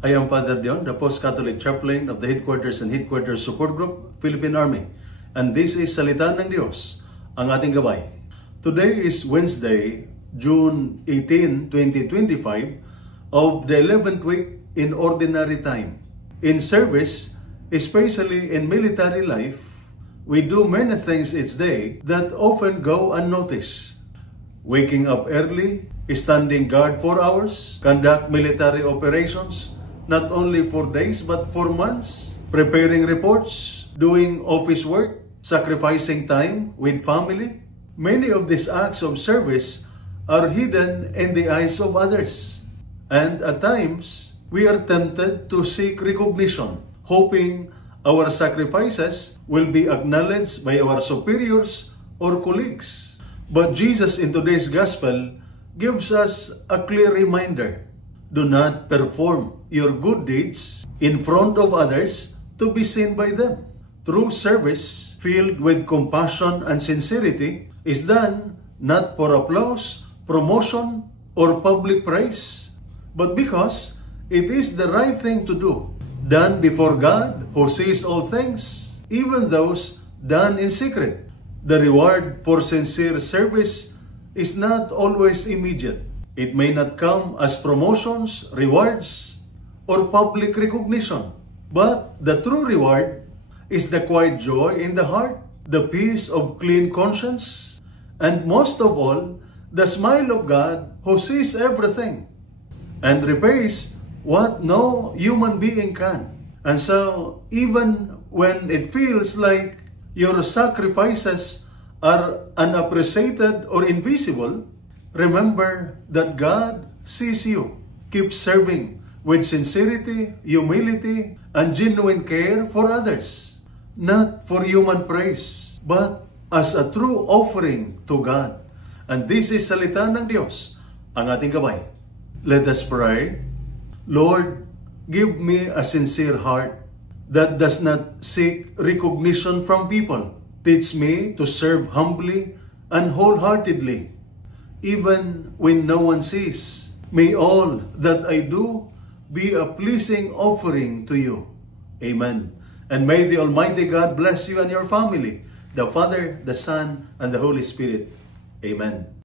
I am Father Dion, the Post-Catholic Chaplain of the Headquarters and Headquarters Support Group, Philippine Army. And this is Salita ng Diyos, ang ating gabay. Today is Wednesday, June 18, 2025, of the 11th week in Ordinary Time. In service, especially in military life, we do many things each day that often go unnoticed. Waking up early, standing guard for hours, conduct military operations, not only for days but for months, preparing reports, doing office work, sacrificing time with family. Many of these acts of service are hidden in the eyes of others. And at times, we are tempted to seek recognition, hoping our sacrifices will be acknowledged by our superiors or colleagues. But Jesus in today's gospel gives us a clear reminder. Do not perform your good deeds in front of others to be seen by them. True service, filled with compassion and sincerity, is done not for applause, promotion, or public praise, but because it is the right thing to do, done before God who sees all things, even those done in secret. The reward for sincere service is not always immediate. It may not come as promotions, rewards, or public recognition. But the true reward is the quiet joy in the heart, the peace of clean conscience, and most of all, the smile of God who sees everything and repays what no human being can. And so, even when it feels like your sacrifices are unappreciated or invisible, remember that God sees you. Keep serving with sincerity, humility, and genuine care for others, not for human praise, but as a true offering to God. And this is Salita ng Diyos, ang ating gabay. Let us pray. Lord, give me a sincere heart that does not seek recognition from people. Teach me to serve humbly and wholeheartedly, even when no one sees. May all that I do be a pleasing offering to you. Amen. And may the Almighty God bless you and your family, the Father, the Son, and the Holy Spirit. Amen.